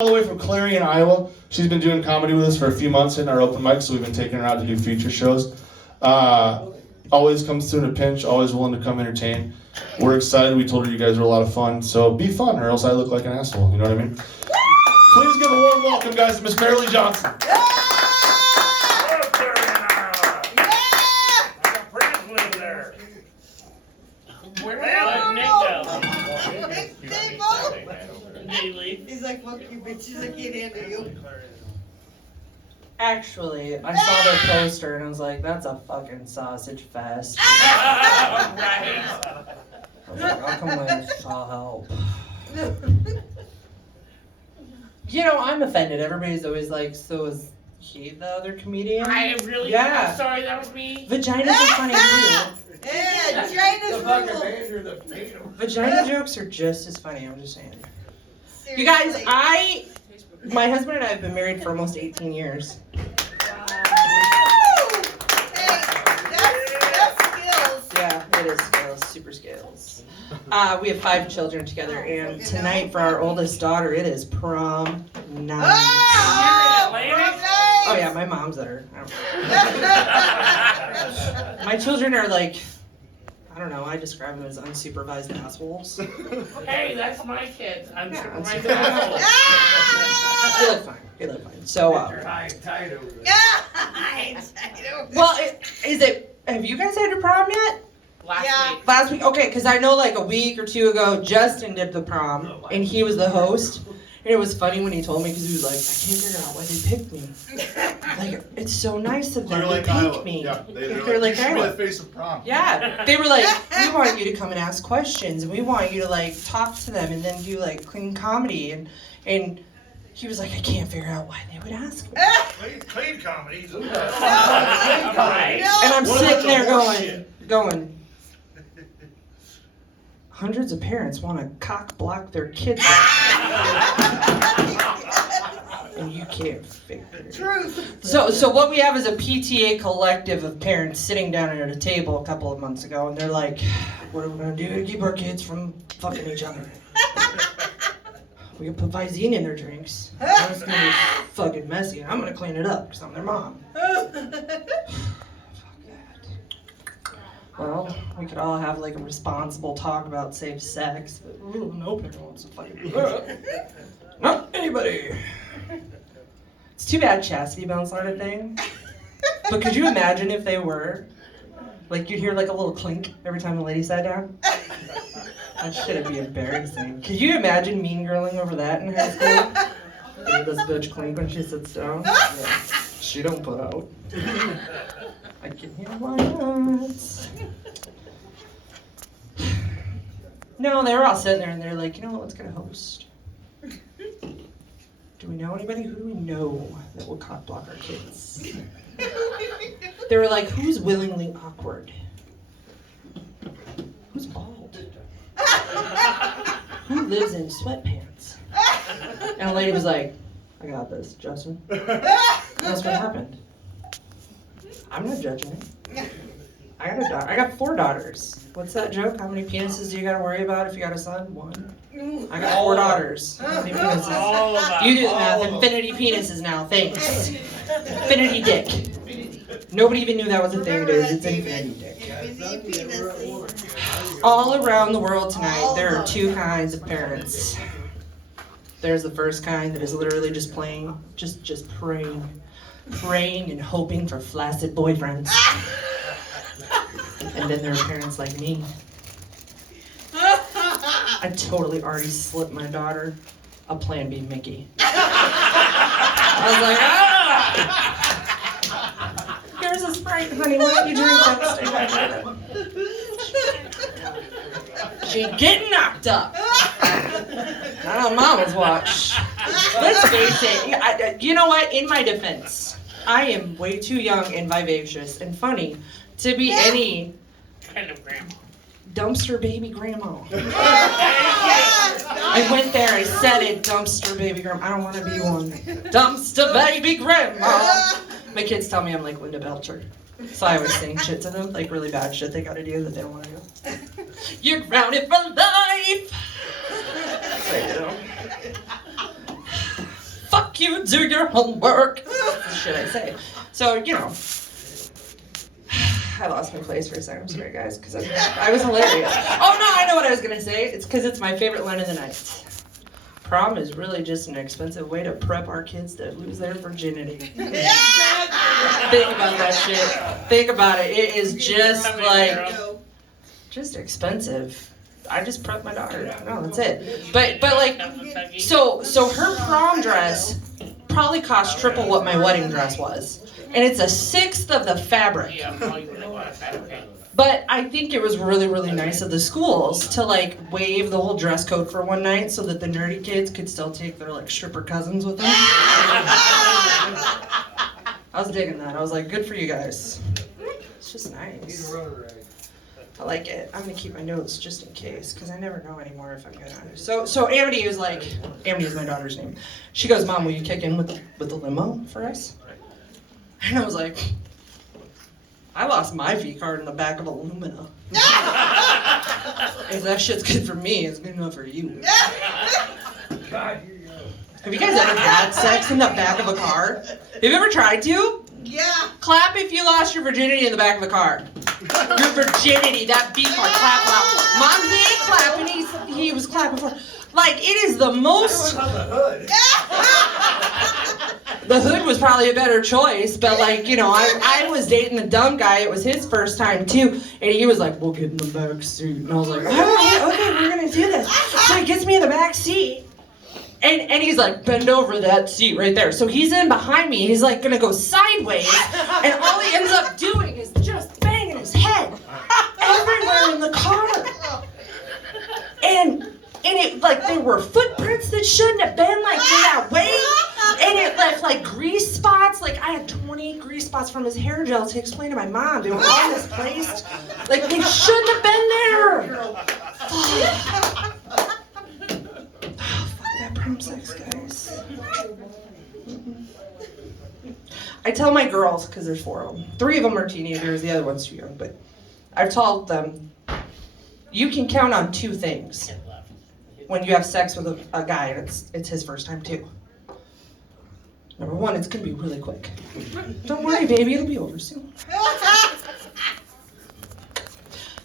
All the way from Clarion, Iowa. She's been doing comedy with us for a few months in our open mic, so we've been taking her out to do feature shows. Always comes through in a pinch, always willing to come entertain. We're excited. We told her you guys are a lot of fun, so be fun or else I look like an asshole, you know what I mean? Please give a warm welcome, guys, to Miss Marilee Johnson. He's like, fuck you, bitches, I can't handle you. Actually, I saw their poster and I was like, that's a fucking sausage fest. Right. I was like, I'll come with, I'll help. You know, I'm offended. Everybody's always like, so is he the other comedian? I really, Yeah. I'm sorry, that was me. Vaginas are funny too. Yeah, China's real. Vagina jokes are just as funny, I'm just saying. You guys, my husband and I have been married for almost 18 years. That's skills. Yeah, it is skills, super skills. We have 5 children together, and tonight for our oldest daughter, it is prom night. Oh yeah, my mom's there. My children are like, I don't know, I describe them as unsupervised assholes. Hey, that's my kids. I'm Yeah, supervised unsupervised. assholes. They look fine. They look fine. So, well, have you guys had your prom yet? Last week. Last week? Okay, because I know like a week or 2 ago, Justin did the prom, and he was the host. And it was funny when he told me, because he was like, I can't figure out why they picked me. Like, it's so nice of them to pick me. Yeah, They're like, you Iowa. the face of prom. Yeah, they were like, we want you to come and ask questions, and we want you to like talk to them, and then do like clean comedy, and he was like, I can't figure out why they would ask me. Clean comedy. Right. And I'm What sitting there about the going, hundreds of parents want to cock block their kids, and you can't figure it. Truth. So what we have is a PTA collective of parents sitting down at a table a couple of months ago, and they're like, what are we gonna do to keep our kids from fucking each other? We can put Visine in their drinks. It's gonna be fucking messy, and I'm gonna clean it up because I'm their mom. Fuck that. Well, we could all have like a responsible talk about safe sex, but no parent wants to fight. Not anybody. It's too bad chastity belts aren't a thing. But could you imagine if they were? Like you'd hear like a little clink every time a lady sat down. That shit'd be embarrassing. Could you imagine mean girling over that in high school? Hear this bitch clink when she sits down? Yeah. She don't put out. I can hear why not. No, they were all sitting there and they're like, you know what, let's get a host. Do we know anybody? Who do we know that will cock block our kids? They were like, who's willingly awkward? Who's bald? Who lives in sweatpants? And a lady was like, I got this, Justin. That's what happened. I'm not judging it. I got a daughter. I got 4 daughters. What's that joke? How many penises do you gotta worry about if you got a son? 1. I got 4 daughters. How many penises? All of us. You do the math. Infinity penises now. Thanks. Infinity dick. Nobody even knew that was a thing. It is. It's infinity dick. All around the world tonight, there are 2 kinds of parents. There's the first kind that is literally just playing, just praying and hoping for flaccid boyfriends. And then there are parents like me. I totally already slipped my daughter a Plan B Mickey. I was like, here's a Sprite, honey, why don't you drink that? Stay hydrated. She'd get knocked up. Not on Mama's watch. Let's face it, you know what, in my defense, I am way too young and vivacious and funny to be any Kind of grandma. dumpster baby grandma. I went there, I said it, dumpster baby grandma. I don't want to be one. Dumpster baby grandma. My kids tell me I'm like Linda Belcher. So I always sing shit to them, like really bad shit they gotta do that they don't want to do. You're grounded for life. I do. fuck you, do your homework. What should I say? So, you know, I lost my place for a second. I'm sorry, guys, because I was hilarious. Oh, no, I know what I was going to say. It's because it's my favorite line of the night. Prom is really just an expensive way to prep our kids to lose their virginity. Think about that shit. Think about it. It is just like, just expensive. I just prepped my daughter. No, that's it. But like, so her prom dress probably cost triple what my wedding dress was. And it's 1/6 of the fabric. But I think it was really, really nice of the schools to like waive the whole dress code for one night so that the nerdy kids could still take their like stripper cousins with them. I was digging that. I was like, good for you guys. It's just nice. I like it. I'm gonna keep my notes just in case, because I never know anymore if I'm gonna. So Amity was like, Amity is my daughter's name. She goes, Mom, will you kick in with the limo for us? And I was like, I lost my V card in the back of a Lumina. If that shit's good for me, it's good enough for you. Have you guys ever had sex in the back of a car? Have you ever tried to? Yeah. Clap if you lost your virginity in the back of a car. Your virginity, that V card, clap loud. Mom, he ain't clapping, he was clapping for. Like, it is the most. The hood was probably a better choice, but like, you know, I was dating a dumb guy. It was his first time too, and he was like, "We'll get in the back seat," and I was like, "All right, okay, we're gonna do this." So he gets me in the back seat, and he's like, "Bend over that seat right there." So he's in behind me. He's like gonna go sideways, and all he ends up doing is just banging his head everywhere in the car, and it like there were footprints that shouldn't have been like in that way. And it left like grease spots. Like I had 20 grease spots from his hair gel to explain to my mom. They were all misplaced. Like they shouldn't have been there. Oh, fuck that prom sex, guys. I tell my girls, because there's 4 of them. 3 of them are teenagers, the other one's too young. But I've told them, you can count on 2 things when you have sex with a guy and it's his first time too. Number 1, it's gonna be really quick. Don't worry, baby, it'll be over soon.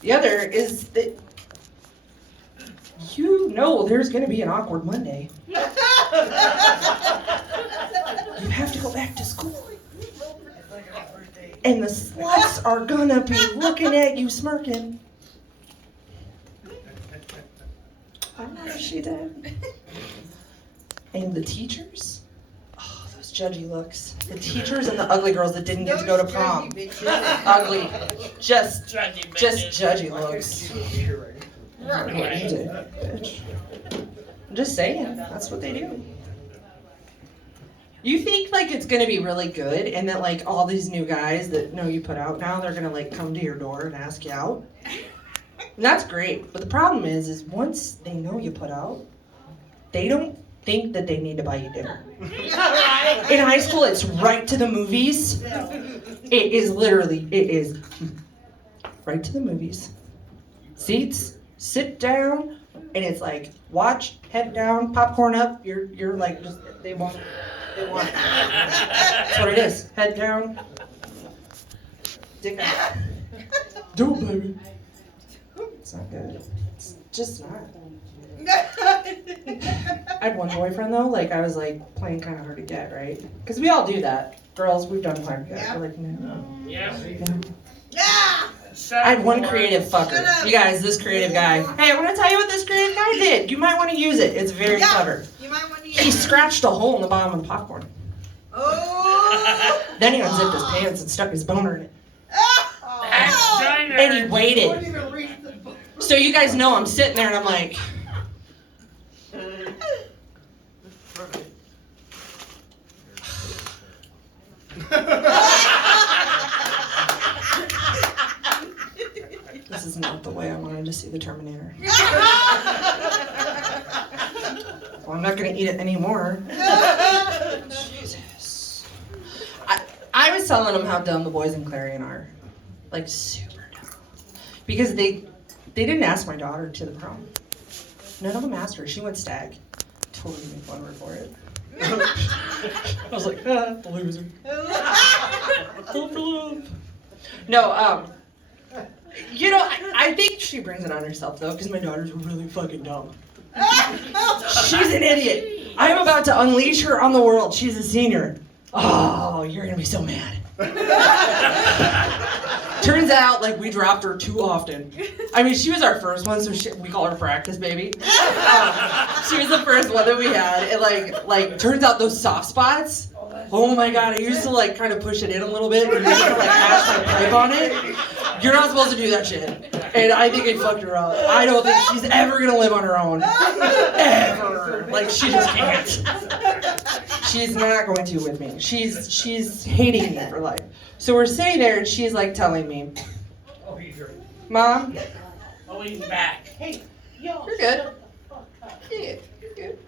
The other is that you know there's gonna be an awkward Monday. You have to go back to school. And the sluts are gonna be looking at you smirking. I know she did. And the teachers? Judgy looks. The teachers and the ugly girls that didn't get to go to prom. Ugly. Just judgy looks. I'm just saying, that's what they do. You think like it's gonna be really good and that like all these new guys that know you put out now, they're gonna like come to your door and ask you out? And that's great, but the problem is once they know you put out, they don't think that they need to buy you dinner. In high school, it's right to the movies. It is right to the movies. Seats, sit down, and it's like, watch, head down, popcorn up, you're like, just, they want. That's what it is, head down, dick out. Do it, baby. It's not good. It's just not. I had one boyfriend though, like I was like playing kind of hard to get, right? Because we all do that. Girls, we've done hard to get. We're like, no. Yeah. Yeah. I had one creative fucker. You guys, this creative guy. Hey, I want to tell you what this creative guy did. You might want to use it. It's very clever. You might want to use He scratched a hole in the bottom of the popcorn. Oh. Then he unzipped his pants and stuck his boner in it. Oh. And he waited. So you guys know I'm sitting there and I'm like, this is not the way I wanted to see the Terminator. Well, I'm not going to eat it anymore. Jesus. I was telling them how dumb the boys in Clarion are. Like, super dumb. Because they didn't ask my daughter to the prom. None of them asked her. She went stag. Totally made fun of her for it. I was like, loser. Love for love. No, you know, I think she brings it on herself though, because my daughter's really fucking dumb. She's an idiot. I'm about to unleash her on the world. She's a senior. Oh, you're gonna be so mad. Turns out, like, we dropped her too often. I mean, she was our first one, so we call her practice baby. She was the first one that we had. And like, turns out those soft spots, oh my God, I used to like kind of push it in a little bit and used to like hash my pipe on it. You're not supposed to do that shit. And I think it fucked her up. I don't think she's ever gonna live on her own. Ever. Like, she just can't. She's not going to with me. She's hating me for life. So we're sitting there and she's like telling me, Mom, Oh, he's back. Hey, yo. you're good. Yeah, you're good.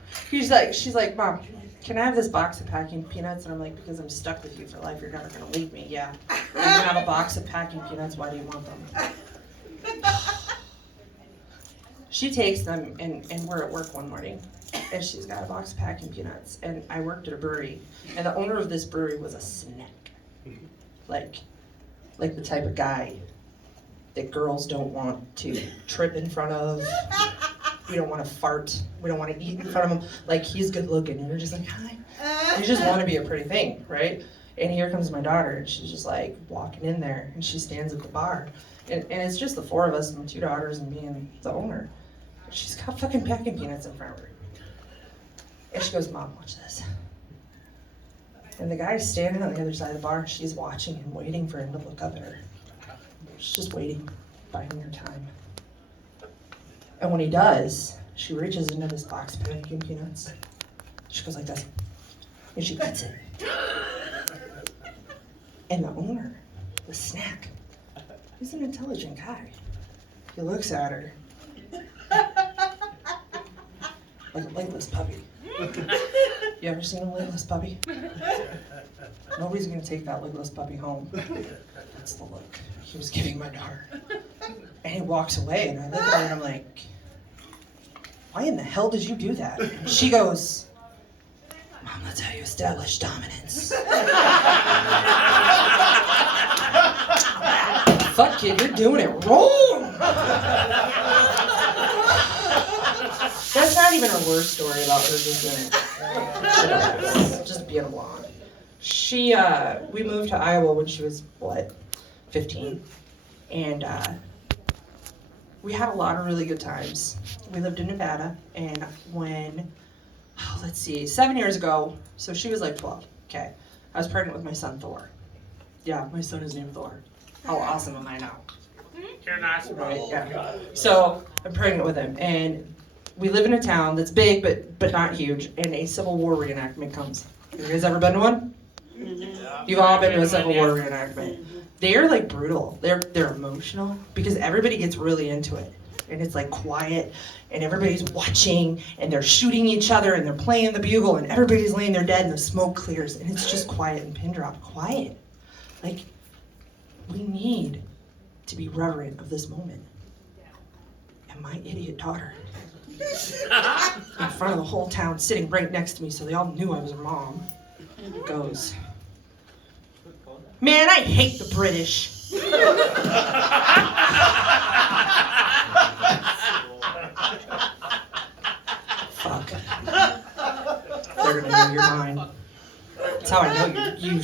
She's like, Mom, can I have this box of packing peanuts? And I'm like, because I'm stuck with you for life. You're never gonna leave me. Yeah. You have a box of packing peanuts. Why do you want them? She takes them and we're at work one morning and she's got a box of packing peanuts. And I worked at a brewery and the owner of this brewery was a snack. Like the type of guy that girls don't want to trip in front of. We don't want to fart. We don't want to eat in front of him. Like, he's good looking. And you're just like, hi. You just want to be a pretty thing, right? And here comes my daughter. And she's just like walking in there. And she stands at the bar. And it's just the four of us, my two daughters and me and the owner. She's got fucking packing peanuts in front of her. And she goes, Mom, watch this. And the guy's standing on the other side of the bar. She's watching and waiting for him to look up at her. She's just waiting, biding her time. And when he does, she reaches into this box of packing peanuts. She goes like this. And she eats it. And the owner, the snack, he's an intelligent guy. He looks at her like a legless puppy. You ever seen a legless puppy? Nobody's gonna take that legless puppy home. That's the look he was giving my daughter. And he walks away, and I look at her and I'm like, why in the hell did you do that? And she goes, Mom, that's how you establish dominance. Fuck kid, you're doing it wrong. That's not even a worse story about her just being a blonde. We moved to Iowa when she was, 15? And we had a lot of really good times. We lived in Nevada, and when, 7 years ago, so she was like 12, okay, I was pregnant with my son Thor. Yeah, my son is named Thor. How awesome am I now? You're not Right, yeah. So I'm pregnant with him, and we live in a town that's big but not huge, and a Civil War reenactment comes. Have you guys ever been to one? You've all been to a Civil War reenactment. They're like brutal. They're emotional because everybody gets really into it. And it's like quiet and everybody's watching and they're shooting each other and they're playing the bugle and everybody's laying there dead and the smoke clears and it's just quiet and pin drop. Quiet. Like, we need to be reverent of this moment. And my idiot daughter, in front of the whole town, sitting right next to me so they all knew I was her mom, goes, Man, I hate the British. Fuck. They're gonna know your mind. That's how I know you.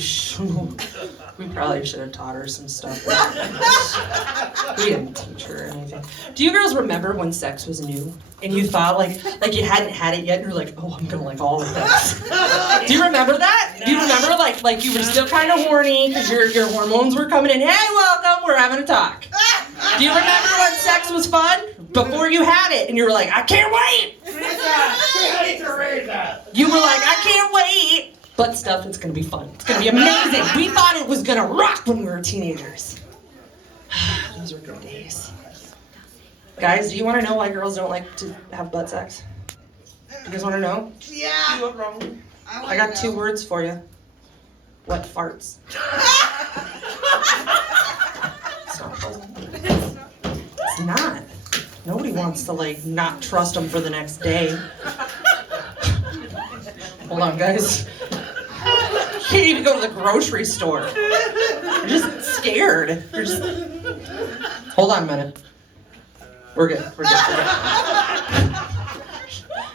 We probably should have taught her some stuff. We didn't teach her anything. Do you girls remember when sex was new? And you thought like you hadn't had it yet and you're like, oh, I'm gonna like all of this. Do you remember that? Do you remember like you were still kind of horny because your hormones were coming in? Hey, welcome, we're having a talk. Do you remember when sex was fun? Before you had it and you were like, I can't wait. You were like, I can't wait. Butt stuff, it's gonna be fun. It's gonna be amazing. We thought it was gonna rock when we were teenagers. Those were good days. Guys, do you wanna know why girls don't like to have butt sex? You guys wanna know? Yeah. What wrong? I got 2 words for you. Wet farts. It's not pleasant. It's not. Nobody wants to like not trust them for the next day. Hold on, guys. Can't even go to the grocery store. You're just scared. You're just. Hold on a minute. We're good.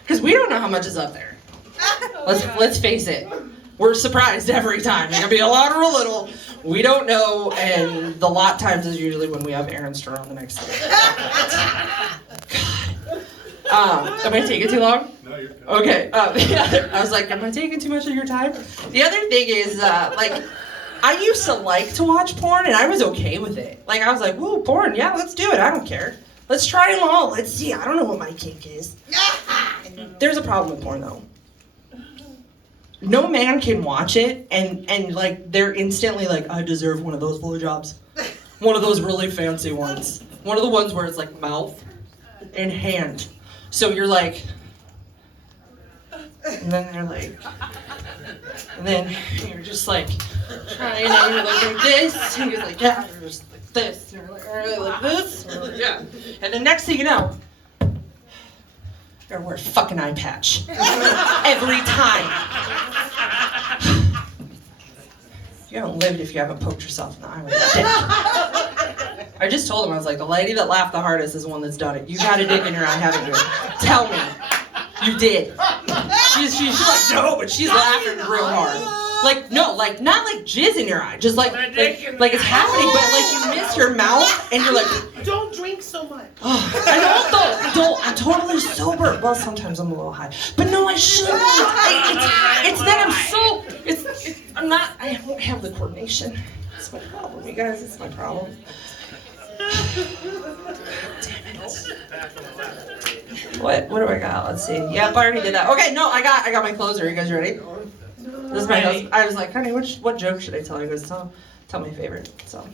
Because we don't know how much is up there. Let's face it. We're surprised every time. It can be a lot or a little. We don't know, and the lot times is usually when we have errands to run the next day. God. Am I taking too long? No, you're good. Okay. I was like, am I taking too much of your time? The other thing is, like, I used to like to watch porn, and I was okay with it. Like, I was like, woo, porn, yeah, let's do it. I don't care. Let's try them all. Let's see. I don't know what my kink is. There's a problem with porn, though. No man can watch it, and like, they're instantly like, I deserve one of those blowjobs. One of those really fancy ones. One of the ones where it's like mouth and hand. So you're like, and then they're like, and then you're just like trying, and you're like this, and you're like, yeah, you're just like this, and you're like, I really like this, and you're like, yeah. And the next thing you know, you're gonna wear a fucking eye patch. Every time. You haven't lived if you haven't poked yourself in the eye with a dick. I just told him, I was like, the lady that laughed the hardest is the one that's done it. You got a dick in your eye, haven't you? Tell me. You did. She's like, no, but she's laughing real hard. Like, no, like, not like jizz in your eye, just like it's happening, but like you miss your mouth and you're like, Don't drink so much. oh, I don't, I'm totally sober. Well, sometimes I'm a little high, but no, I shouldn't. It's that I'm so, I'm not, I don't have the coordination. It's my problem, you guys, it's my problem. Damn it. What do I got? Let's see. Yep, I already did that. Okay, no, I got my closer. You guys ready? This is my house. I was like, honey, what joke should I tell you? He goes, tell me a favorite. So,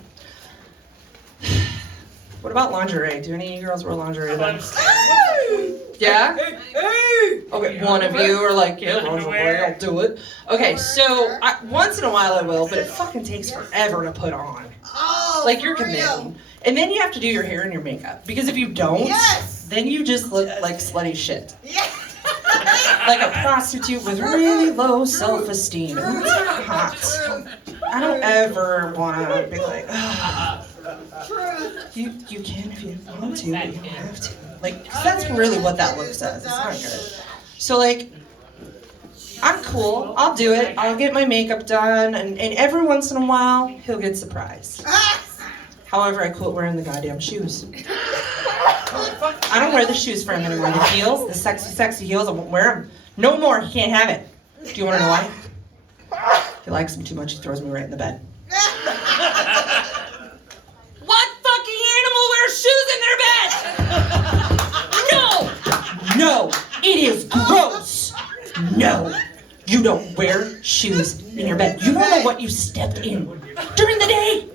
what about lingerie? Do any of you girls wear lingerie? Then? Yeah? Okay, one of you are like, yeah, lingerie, I'll do it. Okay, so once in a while I will, but it fucking takes forever to put on. Oh, Like, you're committing. And then you have to do your hair and your makeup. Because if you don't, then you just look like slutty shit. Like a prostitute with really low self-esteem. And that's not hot. I don't ever want to be like, you can if you want to, but you don't have to. Like, 'cause that's really what that look says. It's not good. So, like, I'm cool. I'll do it. I'll get my makeup done. And every once in a while, he'll get surprised. However, I quit wearing the goddamn shoes. I don't wear the shoes for him anymore. The heels, the sexy heels, I won't wear them. No more. He can't have it. Do you want to know why? He likes them too much. He throws me right in the bed. What fucking animal wears shoes in their bed? No, it is gross. No, you don't wear shoes in your bed. You don't know what you stepped in during the day.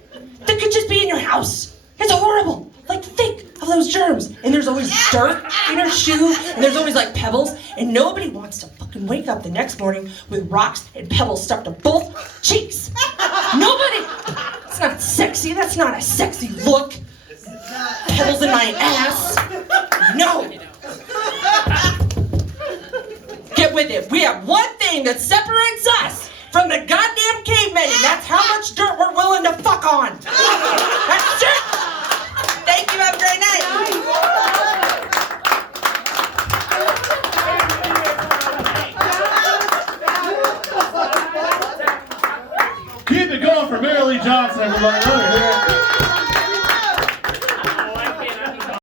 That could just be in your house. It's horrible. Like, think of those germs. And there's always dirt in your shoe, and there's always like pebbles, and nobody wants to fucking wake up the next morning with rocks and pebbles stuck to both cheeks. Nobody. It's not sexy. That's not a sexy look. Pebbles in my ass. No. Get with it. We have one thing that separates us from the goddamn cavemen, and that's how much dirt we're willing to fuck on. That's it. Thank you. Have a great night. Keep it going for Mary Lee Johnson, everybody. Over here.